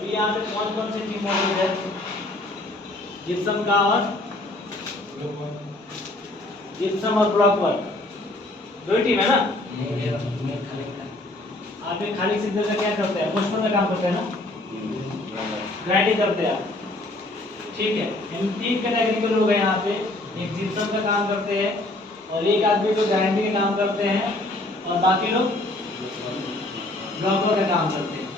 अभी यहाँ पे कौन कौन सी टीम मौजूद है? जिप्सम का और जिप्सम और ब्लॉक वर्क, दो ही टीम है ना? आप एक खाली सिग्नल का क्या करते हैं? पुष्पन का काम करते हैं ना, ग्राइंडिंग करते हैं आप, ठीक है। इन तीन कैटेगरी के लोग हैं यहाँ पे, एक जिप्सम का काम करते हैं और एक आदमी जो ग्राइंडिंग का काम करते हैं और बाकी लोग ब्लॉक वर्क का काम करते हैं,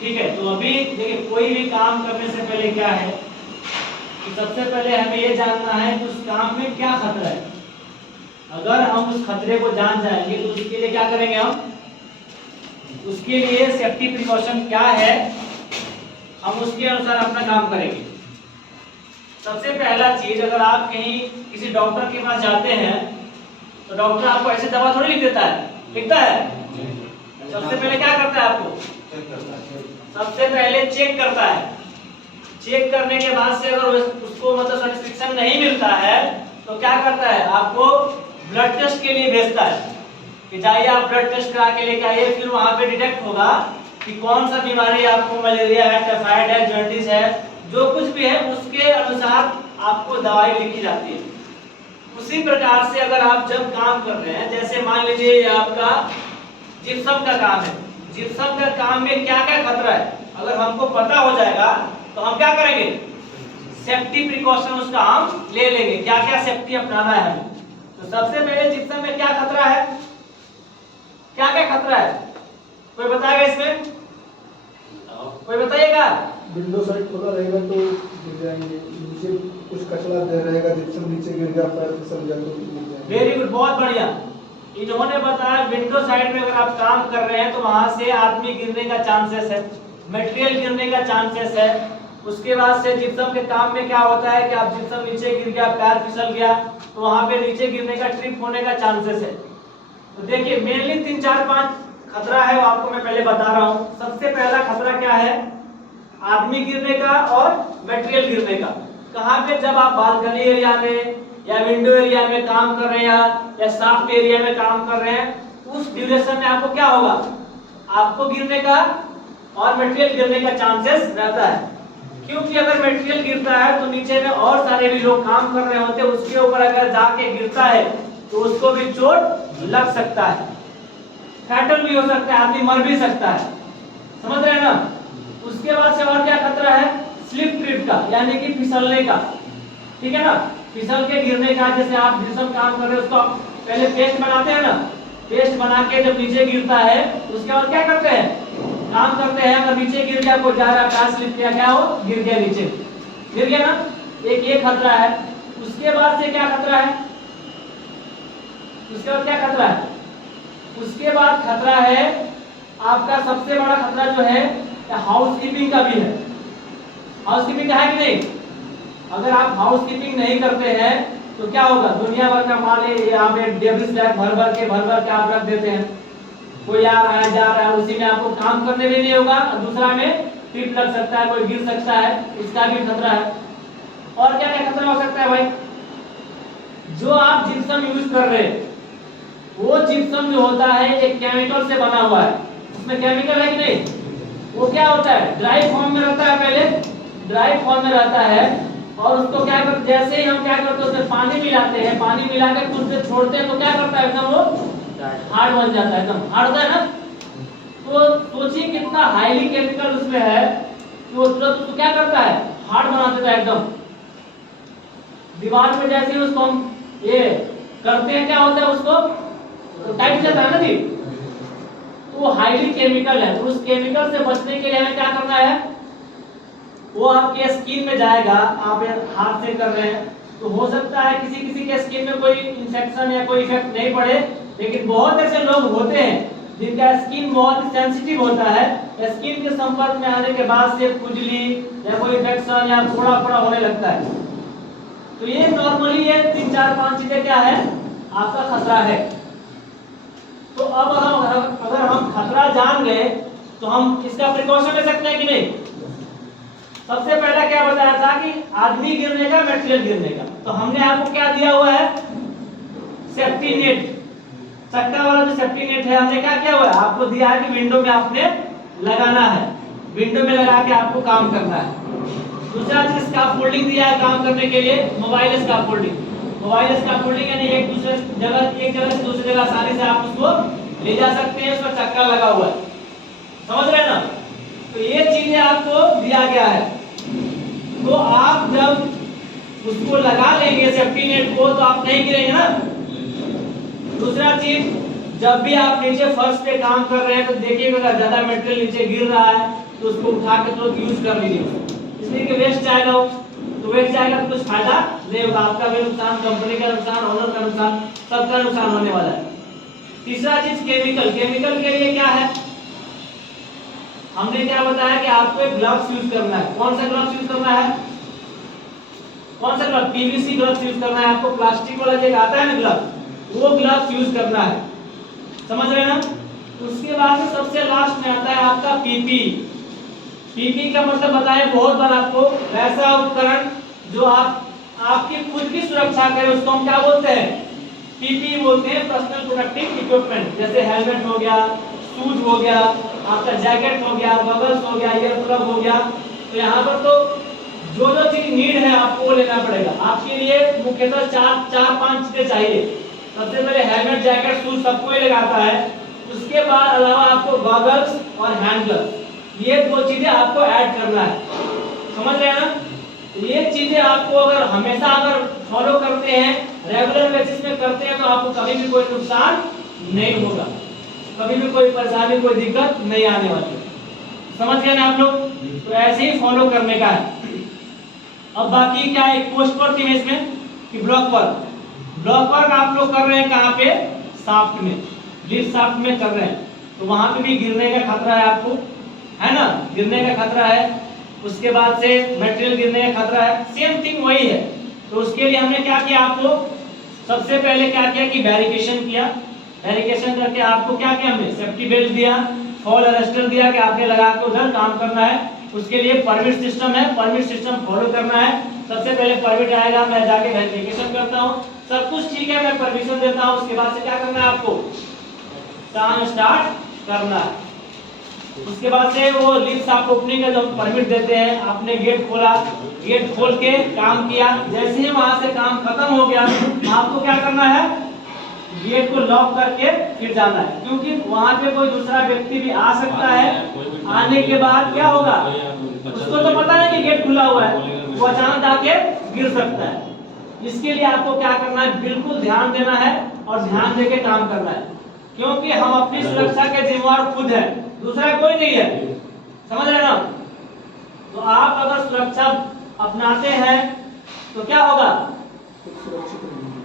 ठीक है। तो अभी देखिए, कोई भी काम करने से पहले क्या है कि सबसे पहले हमें ये जानना है कि उस काम में क्या खतरा है। अगर हम उस खतरे को जान जाएंगे तो उसके लिए क्या करेंगे हम, उसके लिए सेफ्टी प्रिकॉशन क्या है, हम उसके अनुसार अपना काम करेंगे। सबसे पहला चीज, अगर आप कहीं किसी डॉक्टर के पास जाते हैं तो डॉक्टर आपको ऐसे दवा थोड़ी लिख देता है, लिखता है? सबसे पहले क्या करता है आपको? सबसे पहले चेक करता है। चेक करने के बाद से अगर उसको मतलब सेटिस्फेक्शन नहीं मिलता है तो क्या करता है, आपको ब्लड टेस्ट के लिए भेजता है कि जाइए आप ब्लड टेस्ट करा के लेके आइए। फिर वहां पे डिटेक्ट होगा कि कौन सा बीमारी आपको, मलेरिया है, टाइफाइड है, जॉन्डिस है, जो कुछ भी है उसके अनुसार आपको दवाई लिखी जाती है। उसी प्रकार से अगर आप जब काम कर रहे हैं, जैसे मान लीजिए ये आपका जिप्सम का काम है, जिप्सम का काम में क्या क्या खतरा है अगर हमको पता हो जाएगा तो हम क्या करेंगे, सेफ्टी प्रिकॉशन उसका हम ले लेंगे, क्या क्या सेफ्टी अपनाना है हमें। तो सबसे पहले जिप्सम में क्या खतरा है, क्या क्या खतरा है, कोई बताएगा इसमें? कोई बताइएगा? विंडो साइड खुला रहेगा तो गिर जाएंगे, नीचे कुछ कचरा रहेगा, जिप्सम नीचे गिर गया, पैर फिसल गया तो गिर जाएंगे। वेरी गुड, बहुत बढ़िया। इन्होंने बताया विंडो साइड में अगर आप काम कर रहे हैं तो वहां से आदमी गिरने का चांसेस है, मटेरियल गिरने का चांसेस है। उसके बाद से जिप्सम के काम में क्या होता है कि आप जिप्सम नीचे गिर गया, पैर फिसल गया तो वहां पे नीचे गिरने का, ट्रिप होने का चांसेस है। तो देखिए मेनली 3 4 5 खतरा है, वो आपको मैं पहले बता रहा हूँ। सबसे पहला खतरा क्या है, आदमी गिरने का और मटेरियल गिरने का। कहाँ पे, जब आप बालकनी एरिया में या विंडो एरिया में काम कर रहे हैं या सॉफ्ट एरिया में काम कर रहे हैं, उस ड्यूरेशन में आपको क्या होगा, आपको गिरने का और मटेरियल गिरने का चांसेस रहता है। क्योंकि अगर मटेरियल गिरता है तो नीचे में और सारे भी लोग काम कर रहे होते हैं, उसके ऊपर अगर जाके गिरता है तो उसको भी चोट लग सकता है, फैटल भी हो सकता है, आदमी मर भी सकता है, समझ रहे हैं ना। उसके बाद से और क्या खतरा है, स्लिप ट्रिप का, यानी कि फिसलने का, ठीक है ना, फिसल के गिरने का। जैसे आप जिसम काम कर रहे हैं उसको आप पहले पेस्ट बनाते हैं ना, पेस्ट बना के जब नीचे गिरता है उसके बाद क्या करते हैं, काम करते हैं, अगर नीचे गिर गया, कोई जा रहा पैर स्लिप किया, क्या हो, गिर गया, नीचे गिर गया ना, एक ये खतरा है। उसके बाद से क्या खतरा है, उसके बाद क्या खतरा है, उसके बाद खतरा है आपका सबसे बड़ा खतरा जो है हाउसकीपिंग का भी है। हाउसकीपिंग का है कि नहीं? अगर आप हाउसकीपिंग नहीं करते हैं तो क्या होगा, दुनिया भर का माल यहाँ पे डेब्रिस बैग भर भर के आप रख देते हैं, कोई आ रहा है जा रहा है, उसी में आपको काम करने भी नहीं होगा, दूसरा में टिप लग सकता है, कोई गिर सकता है, इसका भी खतरा है। और क्या क्या खतरा हो सकता है भाई, जो आप जिप्सम यूज कर रहे हैं वो जिप्सम जो होता है एक केमिकल से बना हुआ है, उसमें केमिकल है कि नहीं, वो क्या होता है, ड्राई फॉर्म में रहता है, पहले ड्राई फॉर्म में रहता है और उसको क्या करते, जैसे ही हम क्या करते हैं उसमें पानी मिलाते हैं, पानी मिलाकर कुछ देर छोड़ते हैं तो क्या करता है, एकदम वो हार्ड बन जाता है, एकदम हार्ड होता है ना। तो सोचिए कितना हाईली केमिकल उसमें है कि वो तुरंत उसको क्या करता है, हार्ड बना देता है एकदम। दीवार में जैसे ही उसको हम ये करते हैं क्या होता है, उसको तो टाइट जाता है ना जी, तो वो हाईली केमिकल है। तो उस केमिकल से बचने के लिए हमें क्या करना है, वो आपके स्किन में जाएगा, आप हाथ से कर रहे हैं तो हो सकता है किसी किसी के स्किन में कोई इंफेक्शन या कोई इफेक्ट नहीं पड़े, लेकिन बहुत ऐसे लोग होते हैं जिनका स्किन बहुत सेंसिटिव होता है, स्किन के संपर्क में आने के बाद से खुजली या कोई इन्फेक्शन या फोड़ा फोड़ा होने लगता है। तो ये नॉर्मली ये 3 4 5 चीजें क्या है, आपका खतरा है। तो अब अगर हम खतरा जान गए तो हम इसका प्रिकॉशन ले सकते हैं कि नहीं। सबसे पहला क्या बताया था कि आदमी गिरने का, मटेरियल गिरने का। तो हमने आपको क्या दिया हुआ है, सेफ्टी नेट, चक्का वाला जो सेफ्टी नेट है हमने क्या किया हुआ है, आपको दिया है कि विंडो में आपने लगाना है। विंडो में लगा के आपको काम करना है। दूसरा चीज स्कैफोल्डिंग दिया है काम करने के लिए, मोबाइल स्कैफोल्डिंग। मोबाइल स्कैफोल्डिंग यानी एक जगह से दूसरी जगह आसानी से आप उसको ले जा सकते हैं, उसका चक्का लगा हुआ है, समझ रहे हैं ना। तो ये चीजें आपको दिया गया है, तो आप जब उसको लगा लेंगे सेफ्टी नेट को तो आप नहीं गिरेंगे ना। दूसरा चीज, जब भी आप नीचे फर्श पे काम कर रहे हैं तो देखिएगा अगर ज्यादा मटेरियल नीचे गिर रहा है तो उसको उठा के तुरंत यूज कर लीजिए, इसलिए कि वेस्ट जाएगा, तो वेस्ट जाएगा तो कुछ फायदा नहीं होगा, आपका भी नुकसान, कंपनी का नुकसान, ओनर का नुकसान, सबका नुकसान होने वाला है। तीसरा चीज केमिकल। केमिकल के लिए क्या है, हमने क्या बताया कि आपको एक ग्लव्स यूज करना है। कौन सा ग्लव्स यूज करना है, कौन सा ग्लव, पीवीसी ग्लव्स यूज करना है आपको। प्लास्टिक वाला जो आता है ना ग्लव, वो ग्लव्स यूज करना है, समझ रहे हैं ना। उसके बाद में सबसे लास्ट में आता है आपका पीपी। पीपी का मतलब बताया बहुत बार आपको, ऐसा उपकरण जो आपकी खुद की सुरक्षा करे, उसको हम क्या बोलते हैं, पीपी बोलते हैं, पर्सनल प्रोटेक्टिव इक्विपमेंट। जैसे हेलमेट हो गया, शूज हो गया, आपका जैकेट हो गया, गॉगल्स हो गया, ईयर प्लग हो गया। तो यहाँ पर तो जो जो चीज नीड है आपको लेना पड़ेगा। आपके लिए मुख्यतः चार पांच चीजें चाहिए। सबसे पहले हेलमेट, जैकेट, शूज सबको ही लगाता है। उसके बाद अलावा आपको गॉगल्स और हैंड ग्लव्स, ये दो चीजें आपको ऐड करना है, समझ रहे हैं ना। ये चीजें आपको अगर हमेशा अगर फॉलो करते हैं, रेगुलर बेसिस में करते हैं, तो आपको कभी भी कोई नुकसान नहीं होगा, कभी भी कोई परेशानी, कोई दिक्कत नहीं आने वाली, समझ गए ना आप लोग। तो ऐसे ही फॉलो करने का है। अब बाकी क्या है, पोस्ट पर थी इसमें कि ब्लॉक वर्क। ब्लॉक वर्क आप लोग कर रहे हैं कहाँ पे, शाफ्ट में, लिफ्ट शाफ्ट में कर रहे हैं, तो वहां पे भी गिरने का खतरा है आपको, है ना, गिरने का खतरा है। उसके बाद से मटेरियल गिरने का खतरा है, सेम थिंग वही है। तो उसके लिए हमने क्या किया, आपको सबसे पहले क्या किया कि बैरिकेशन किया। बैरिकेशन करके आपको क्या किया, हमने सेफ्टी बेल्ट दिया, फॉल अरेस्टर दिया कि आपने लगा के उधर काम करना है। उसके लिए परमिट सिस्टम है, परमिट सिस्टम फॉलो करना है। सबसे पहले परमिट आएगा, मैं जाके वेरिफिकेशन करता हूँ, सब कुछ ठीक है, मैं परमिशन देता हूँ। उसके बाद से क्या करना है, आपको काम स्टार्ट करना है। उसके बाद से वो लिफ्ट आप ओपनिंग का जब परमिट देते हैं, आपने गेट खोला, गेट खोल के काम किया, जैसे ही वहां से काम खत्म हो गया, आपको क्या करना है, गेट को लॉक करके फिर जाना है, क्योंकि वहां पे कोई दूसरा व्यक्ति भी आ सकता है। आने के बाद क्या होगा, उसको तो पता है कि गेट खुला हुआ है, वो अचानक आके गिर सकता है। इसके लिए आपको क्या करना है, बिल्कुल ध्यान देना है और ध्यान देके काम करना है, क्योंकि हम अपनी सुरक्षा के जिम्मेवार खुद है, दूसरा कोई नहीं है, समझ रहे ना। तो आप अगर सुरक्षा अपनाते हैं तो क्या होगा,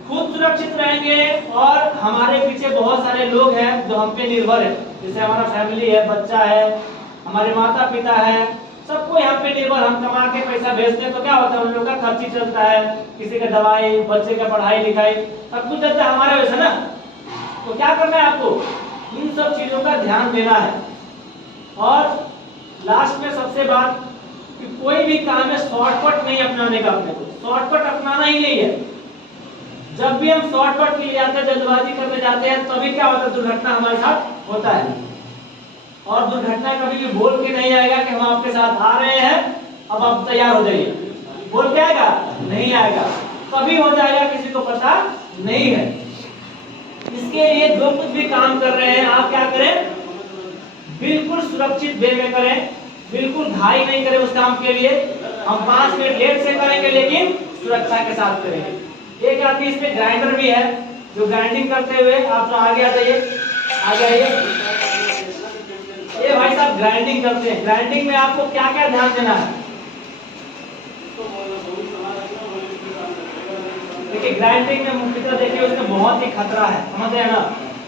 खुद सुरक्षित रहेंगे और हमारे पीछे बहुत सारे लोग हैं जो हम पे निर्भर है, जैसे हमारा फैमिली है, बच्चा है, हमारे माता पिता है, सबको यहाँ पे निर्भर। हम कमा के पैसा भेजते हैं तो क्या होता है, उन लोग का खर्ची चलता है, किसी का दवाई, बच्चे का पढ़ाई लिखाई, सब कुछ चलता है हमारे वजह से ना। तो क्या करना है, आपको इन सब चीजों का ध्यान देना है। और लास्ट में सबसे बात कि कोई भी काम में शॉर्टकट नहीं अपनाने का, अपने को शॉर्टकट अपनाना ही नहीं है। जब भी हम शॉर्टकट के लिए जाते हैं, जल्दबाजी करने जाते हैं, तभी क्या होता है, दुर्घटना हमारे साथ होता है। और दुर्घटना कभी भी बोल के नहीं आएगा कि हम आपके साथ आ रहे हैं, अब आप तैयार हो जाइए, बोल के आएगा, नहीं आएगा, कभी हो जाएगा, किसी को पता नहीं है। इसके लिए जो कुछ भी काम कर रहे हैं, आप क्या करें, बिल्कुल सुरक्षित वे में करें, बिल्कुल घाई नहीं करें उस काम के लिए। हम 5 मिनट लेट से करेंगे लेकिन सुरक्षा के साथ करेंगे। एक आदमी इसमें ग्राइंडर भी है जो ग्राइंडिंग करते हुए, आप तो आगे आ जाइए, आगे आइए। ये भाई साहब ग्राइंडिंग करते हैं, ग्राइंडिंग में आपको क्या क्या ध्यान देना है, देखिए ग्राइंडिंग में मुख्यतः देखिए उसमें बहुत ही खतरा है, समझ रहे हैं ना।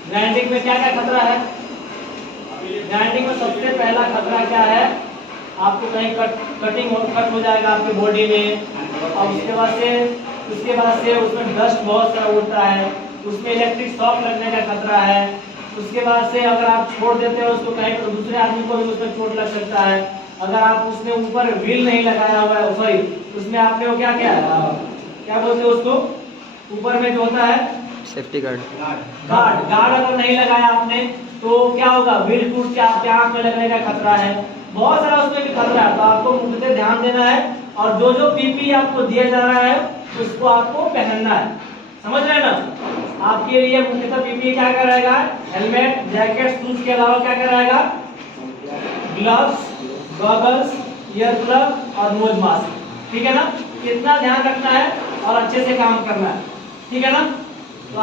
ग्राइंडिंग में क्या क्या खतरा है, ग्राइंडिंग में सबसे पहला खतरा क्या है, आपको कहीं कट हो जाएगा आपके बॉडी में, और उसके बाद से उसमें डस्ट बहुत सारा उड़ता है, उसमें इलेक्ट्रिक शॉक लगने का खतरा है। उसके बाद से अगर आप छोड़ देते हो उसको कहीं तो दूसरे आदमी को भी उसमें चोट लग सकता है। अगर आप उसमें ऊपर व्हील नहीं लगाया हुआ है, सॉरी उसमें आपने वो क्या बोलते हैं उसको, ऊपर में जो होता है सेफ्टी गार्ड गार्ड अगर नहीं लगाया आपने तो क्या होगा, व्हील टूट के आपके आंख में लगने का खतरा है, बहुत सारा उसमें भी खतरा है। तो आपको मुख्यतः ध्यान देना है और जो जो पीपी आपको दिया जा रहा है उसको आपको पहनना है, समझ रहे हैं ना। आपके लिए मुख्यतः पीपी क्या क्या रहेगा, हेलमेट, जैकेट, शूज के अलावा क्या क्या रहेगा, ग्लव्स, गॉगल्स, ईयर प्लग और नोज मास्क, ठीक है ना। इतना ध्यान रखना है और अच्छे से काम करना है, ठीक है ना।